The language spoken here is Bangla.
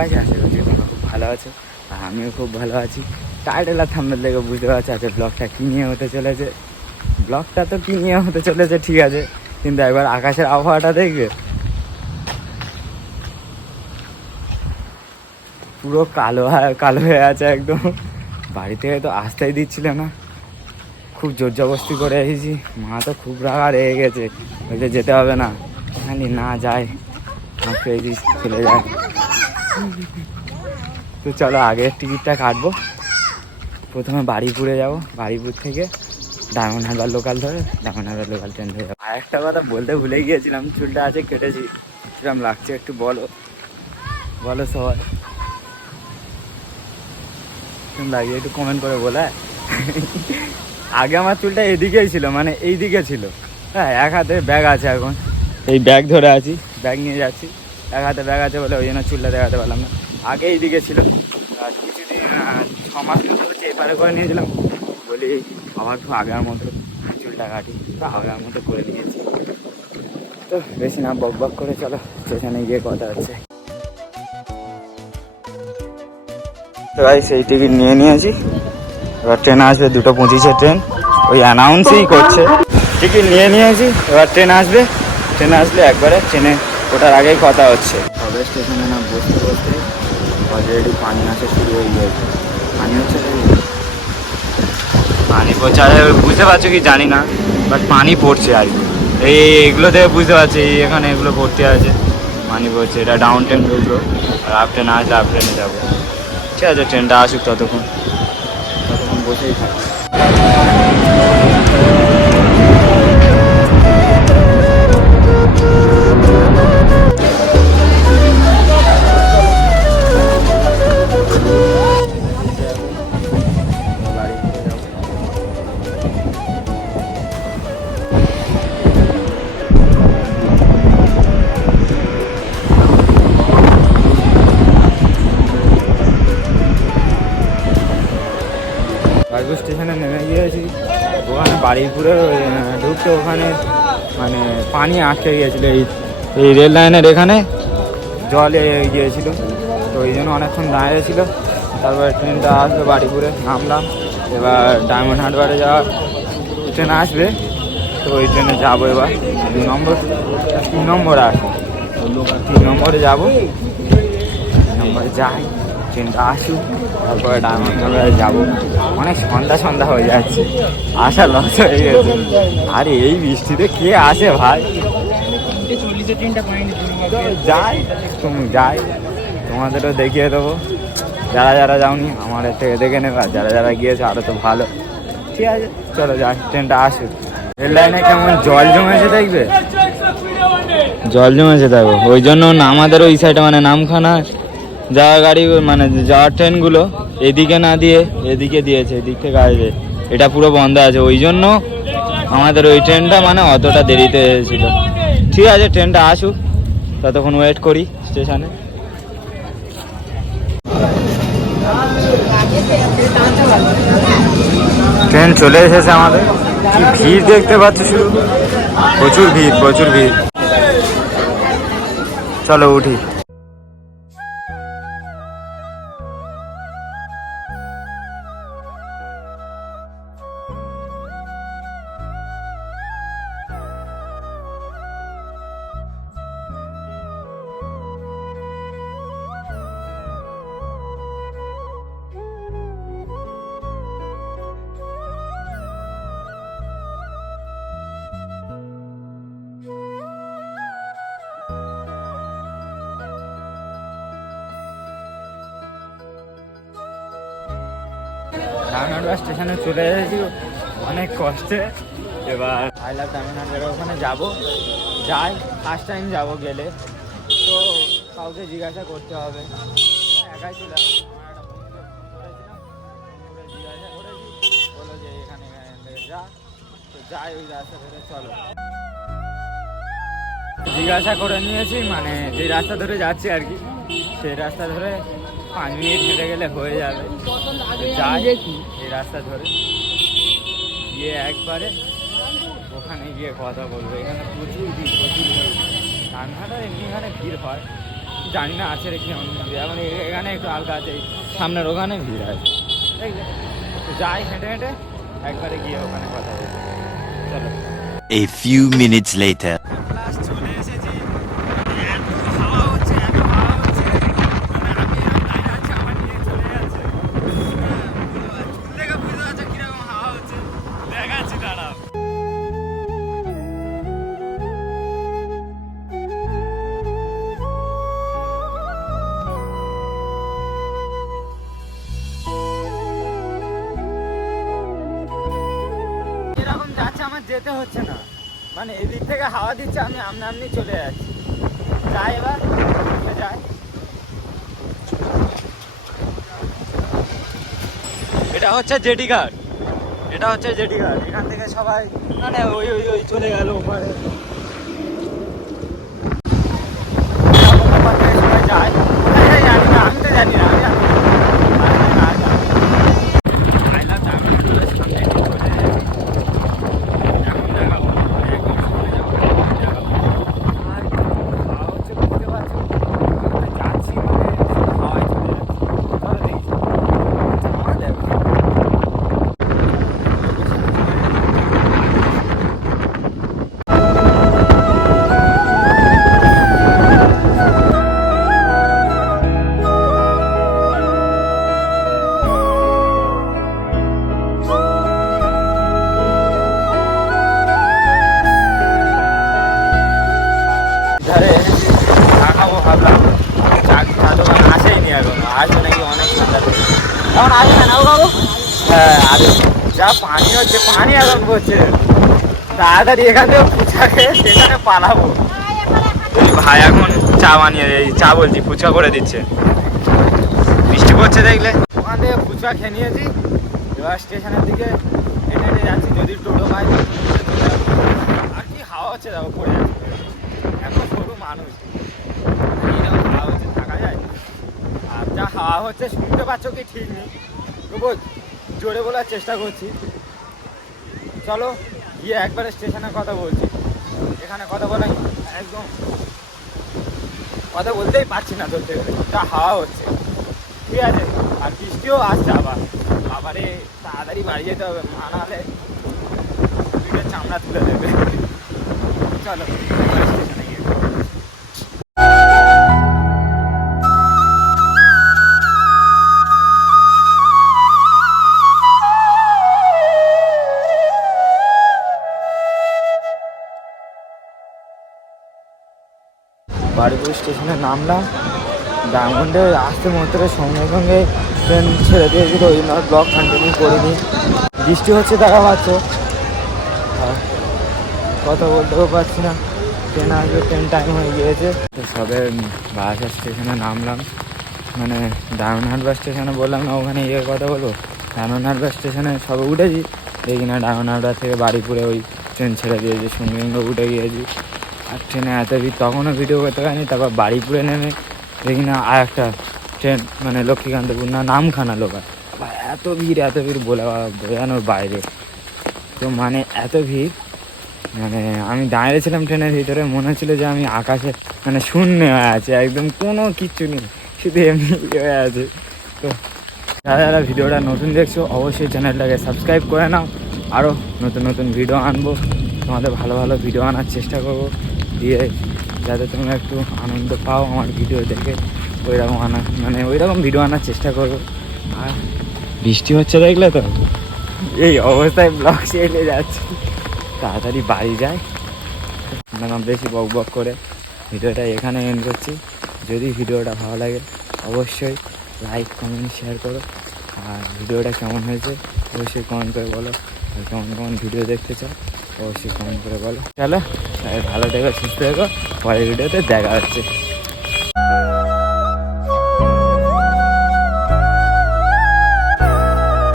গাইস, আশা করছি তোমরা খুব ভালো আছো আর আমিও খুব ভালো আছি। টাইটেল আর থাম্বনেল দেখে বুঝতে পারছি আজকে ব্লগটা কী নিয়ে হতে চলেছে। ব্লগটা তো কী নিয়ে হতে চলেছে ঠিক আছে, কিন্তু একবার আকাশের আবহাওয়াটা দেখবে, পুরো কালো কালো হয়ে আছে একদম। বাড়ি থেকে তো আসতেই দিচ্ছিল না, খুব জোর জবরদস্তি করে এসেছি। মা তো খুব রাগা রেগে গেছে, ওকে যেতে হবে না, খালি না যায় আমাকে চলে যায়। তো চলো আগের টিকিটটা কাটবো, প্রথমে বাড়িপুরে যাব, বাড়িপুর থেকে ডায়মন্ড হারবার লোকাল ধরে ডায়মন্ড হারবার লোকাল ট্রেন ধরে যাবো। আর একটা কথা বলতে ভুলে গিয়েছিলাম, চুলটা আছে কেটেছি, কিরম লাগছে একটু বলো, বলো সবাই কেমন লাগে একটু কমেন্ট করে বলে। আগে আমার চুলটা এদিকেই ছিল, মানে এই দিকে ছিল, হ্যাঁ এক হাতে ব্যাগ আছে, এখন এই ব্যাগ ধরে আছি, ব্যাগ নিয়ে যাচ্ছি, এক হাতে ব্যাগ আছে বলে ওই জন্য চুলটা দেখাতে পারলাম না। আগে এইদিকে ছিল, আর কিছুদিন 6 মাস মতো হচ্ছে এপারে করে নিয়েছিলাম, বলি আবার খুব আগের মতো চুলটা কাটি, তো আগের মতো করে নিয়েছি। তো বেশি না বক বক করে চলো স্টেশনে গিয়ে কথা হচ্ছে। তো ভাই সেই টিকিট নিয়ে নিয়েছি, এবার ট্রেন আসবে 2:25 ট্রেন, ওই অ্যানাউন্সই করছে। টিকিট নিয়ে নিয়েছি, এবার ট্রেন আসবে, ট্রেন আসলে একবারে ট্রেনে ওঠার আগেই কথা হচ্ছে। সবে স্টেশনে না বসতে বসতে অলরেডি পানি আসা শুরু হয়ে গিয়েছে, পানি হচ্ছে, পানি পড়ছে, বুঝতে পারছো কি জানি না, বাট পানি পড়ছে আর কি। এইগুলো থেকে বুঝতে পারছি এখানে এগুলো ভর্তি আছে, পানি পড়ছে। এটা ডাউন ট্রেন ঢুকলো, আর আপ ট্রেন আসলে আপ ট্রেনে যাবো। ঠিক আছে, ট্রেনটা আসুক, ততক্ষণ বসেই থাকি। বারপুর স্টেশনে নেমে গিয়েছি, ওখানে বারুইপুরে ঢুকতে ওখানে মানে পানি আটকে গিয়েছিলো, এই রেল লাইনের এখানে জল গিয়েছিল, তো ওই জন্য অনেকক্ষণ দাঁড়িয়েছিল। তারপরে ট্রেনটা আসলো, বারুইপুরে নামলাম, এবার ডায়মন্ড হারবারে যাওয়ার ট্রেন আসবে, তো ওই ট্রেনে যাবো। এবার 3 নম্বর আসবে, 3 নম্বরে যাবো, 3 নম্বরে যাই, ট্রেনটা আসুক, তারপরে ডায়মন্ড হারবারে যাবো। অনেক সন্ধ্যা হয়ে যাচ্ছে, আসা লস হয়ে গেছে। আরে এই বৃষ্টিতে কে আসে ভাই, যাই তুমি যাই, তোমাদেরও দেখিয়ে দেবো, যারা যারা যাওনি আমার থেকে দেখে নেবে, আর যারা যারা গিয়েছে আরও তো ভালো। ঠিক আছে চলো যাই, ট্রেনটা আসুক। রেল লাইনে কেমন জল জমেছে দেখবে, জল জমেছে দেখো, ওই জন্য আমাদের ওই সাইডে মানে নামখানা যাওয়া গাড়ি মানে যাওয়ার ট্রেনগুলো এদিকে না দিয়ে এদিকে দিয়েছে, এদিক থেকে আসবে, এটা পুরো বন্ধ আছে, ওই জন্য আমাদের ওই ট্রেনটা মানে অতটা দেরিতে এসেছিলো। ঠিক আছে ট্রেনটা আসুক, ততক্ষণ ওয়েট করি স্টেশনে। ট্রেন চলে এসেছে আমাদের, কি ভিড় দেখতে পাচ্ছি, শুধু প্রচুর ভিড়, প্রচুর ভিড়। চলো উঠি। ডায়মন্ড হারবার স্টেশনে চলে এসেছি অনেক কষ্টে। এবার আই লাভ ডায়মন্ড হারবারের ওখানে যাবো, যাই ফার্স্ট টাইম যাবো, গেলে তো কাউকে জিজ্ঞাসা করতে হবে, একাই চলে আসবো। জিজ্ঞাসা করেছি, বলো যে এখানে থেকে যা, তো যাই ওই রাস্তা ধরে চলো। জিজ্ঞাসা করে নিয়েছি, মানে যে রাস্তা ধরে যাচ্ছি আর কি, সেই রাস্তা ধরে 5 মিনিট হেঁটে গেলে হয়ে যাবে। যাই এই রাস্তা ধরে গিয়ে একবারে ওখানে গিয়ে কথা বলবো। এখানে প্রচুর ভিড়, প্রচুর ভিড়, রান্নাটা এমনি এখানে ভিড় হয়, জানি না আছে রে কি এখন এখানে একটু হালকা আছে, সামনের ওখানে ভিড় আছে, তো যাই হেঁটে হেঁটে একবারে গিয়ে ওখানে কথা বলবো। চলো। A few minutes later. চলে এসেছি, এত হাওয়া হচ্ছে, এত হাওয়া হচ্ছে, মানে আমি এরকম দাঁড়িয়ে আছি, আমার নিয়ে চলে যাচ্ছে। চুল দেখে বুঝতে পারছো কিরকম হাওয়া হচ্ছে, দেখাচ্ছি দাঁড়াও। এরকম যাচ্ছে, আমার যেতে হচ্ছে না, মানে এদিক থেকে হাওয়া দিচ্ছে, আমি আমনি আমনি চলে যাচ্ছি। যাই এবার যাই। এটা হচ্ছে জেটি ঘাট, এটা হচ্ছে জেটি ঘাট। এখান থেকে সবাই মানে ওই ওই ওই চলে গেল ওপারে, সবাই যায়। কোথায় যায় জানি না, আমি তো জানি না, আমি যা পানি হচ্ছে, পানি এখন পড়ছে, তাড়াতাড়ি এখান থেকে ফুচকা খেয়ে সেখানে পালাবো। ভাই এখন চা বানিয়ে, চা বলছি ফুচকা করে দিচ্ছে, বৃষ্টি পড়ছে দেখলে। ওখান থেকে ফুচকা খেয়ে নিয়েছি, এবার স্টেশনের দিকে হেঁটে হেঁটে যাচ্ছি, যদি টোটো পাই। আর কি হাওয়া হচ্ছে দেখো, পড়ে যাচ্ছে, এখন সরু মানুষ, এইরকম হাওয়া হচ্ছে, থাকা যায়। আর যা হাওয়া হচ্ছে শুনতে পাচ্ছ কি ঠিক নেই, তবু জোরে বলার চেষ্টা করছি। চলো গিয়ে একবারে স্টেশনের কথা বলছি, এখানে কথা বলা একদম কথা বলতেই পারছি না ধরতে গেলে, যা হাওয়া হচ্ছে। ঠিক আছে, আর বৃষ্টিও আসছে আবারে তাড়াতাড়ি বাড়ি যেতে হবে, মানালে পিঠের চামড়া তুলে দেবে। চলো স্টেশনে গিয়ে বারুইপুর স্টেশনে নামলাম। ডায়মন্ডে আসতে মাত্র সঙ্গে সঙ্গে ট্রেন ছেড়ে দিয়েছিল, ওই জন্য ব্লক কন্টিনিউ করিনি। বৃষ্টি হচ্ছে দেখা পাচ্ছ, আর কথা বলতেও পারছি না, ট্রেন আসবে, ট্রেন টাইম হয়ে গিয়েছে। তো সবে বারাসাত স্টেশনে নামলাম, মানে ডায়মন্ড হারবার স্টেশনে বললাম না ওখানে গিয়ে কথা বলবো। ডায়মন্ড হারবার স্টেশনে সবে উঠেছি, দেখি না ডায়মন্ড হারবার থেকে বারুইপুরে ওই ট্রেন ছেড়ে দিয়েছে, সঙ্গে সঙ্গে উঠে গিয়েছি। আর ট্রেনে এত ভিড়, তখনও ভিডিও করতে পারিনি। তারপর বারুইপুরে নেমে দেখি না আর একটা ট্রেন, মানে লক্ষ্মীকান্তপুর না নামখানা লোকাল, এত ভিড় বোঝানোর বাইরে। তো মানে এত ভিড়, মানে আমি দাঁড়িয়েছিলাম ট্রেনের ভিতরে, মনে হচ্ছিলো যে আমি আকাশে মানে শূন্য হয়ে আছে, একদম কোনো কিচ্ছু নেই, শুধু এমনি হয়ে আছে। তো যারা যারা ভিডিওটা নতুন দেখছো অবশ্যই চ্যানেলটাকে সাবস্ক্রাইব করে নাও, আরও নতুন নতুন ভিডিও আনবো, তোমাদের ভালো ভালো ভিডিও আনার চেষ্টা করবো, দিয়ে যাতে তোমরা একটু আনন্দ পাও আমার ভিডিও দেখে, ওইরকম ওইরকম ভিডিও আনার চেষ্টা করবো। আর বৃষ্টি হচ্ছে দেখলে তো, এই অবস্থায় ব্লগ ছেড়ে যাচ্ছে, তাড়াতাড়ি বাড়ি যায়। না বেশি বক বক করে ভিডিওটা এখানে এন্ড করছি। যদি ভিডিওটা ভালো লাগে অবশ্যই লাইক কমেন্ট শেয়ার করো, আর ভিডিওটা কেমন হয়েছে অবশ্যই কমেন্ট করে বলো, আর কেমন কেমন ভিডিও দেখতে চাও অবশ্যই কমেন্ট করে বলো। চলো ভালো থেকো, সুস্থ থেকো, পরের ভিডিওতে দেখা হচ্ছে।